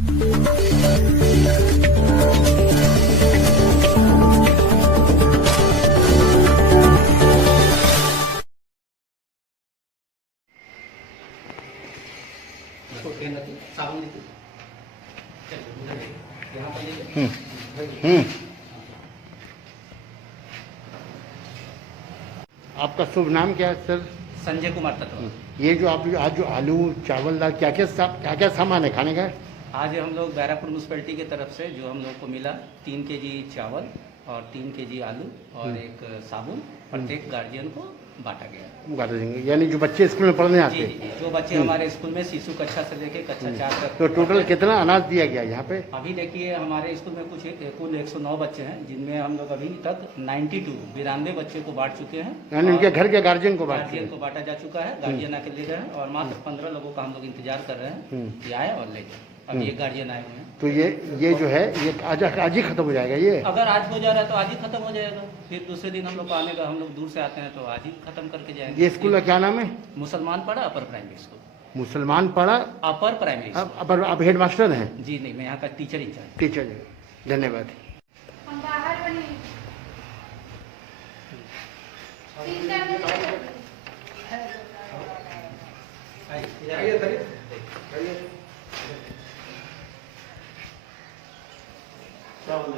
आपका शुभ नाम क्या है सर? संजय कुमार तत्व। ये जो आप आज जो आलू चावल दाल क्या क्या सामान है खाने का? आज हम लोग बैरापुर म्यूनसिपैलिटी की तरफ से जो हम लोग को मिला 3 केजी चावल और 3 केजी आलू और एक साबुन प्रत्येक गार्जियन को बांटा गया। बांटा देंगे यानी जो बच्चे स्कूल में पढ़ने आते जी, हैं? जो बच्चे हमारे स्कूल में शिशु कक्षा से लेके कक्षा 4 तक। तो टोटल कितना अनाज दिया गया यहाँ पे? अभी देखिए हमारे स्कूल में कुल 109 बच्चे हैं, जिनमें हम लोग अभी तक 92 बच्चे को बांट चुके हैं। यानी उनके घर के गार्जियन को बांटा जा चुका है, गार्जियन आके ले गए हैं और मात्र 15 लोगों का हम लोग इंतजार कर रहे हैं कि आए और ले जाए। अब ये गार्जियन आए हुए हैं। तो ये जो है ये आज ही खत्म हो जाएगा? ये अगर आज हो जा रहा है तो आज ही खत्म हो जाएगा, फिर दूसरे दिन हम लोग को आने का, हम लोग दूर से आते हैं तो आज ही खत्म करके जाएंगे। ये स्कूल का क्या नाम है? मुसलमान पाड़ा अपर प्राइमरी स्कूल। मुसलमान पाड़ा अपर प्राइमरी स्कूल। आप हेड मास्टर हैं? जी नहीं, मैं यहाँ का टीचर इंचार्ज। टीचर, धन्यवाद। चावल